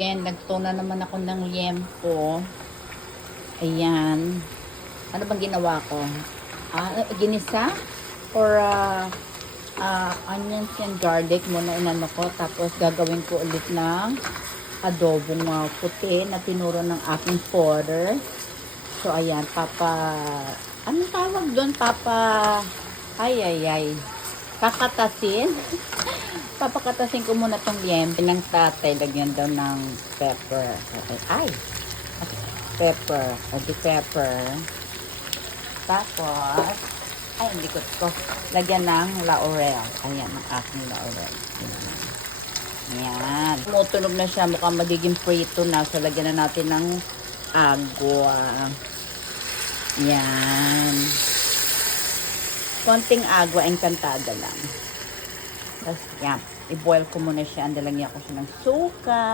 Ayan, nagtuna naman ako ng liempo. Ayan. Ano bang ginawa ko? Ginisa? Or onions and garlic muna inano ko. Tapos gagawin ko ulit ng adobong puti na tinuro ng aking father. So, ayan. Anong tawag doon? Ay. Kakatasin. Papakatasin ko muna tong liempo ng tatay. Lagyan daw ng pepper. Pepper. Di pepper. Tapos, hindi ko. Lagyan ng laurel. Ayan, ang aking laurel. Ayan. Tumutunog na siya. Mukhang magiging prito na. So, lagyan na natin ng agwa. Ayan. Konting agwa, encantada lang. Tapos, yan. I-boil ko muna siya. Andalagyan ko siya ng suka.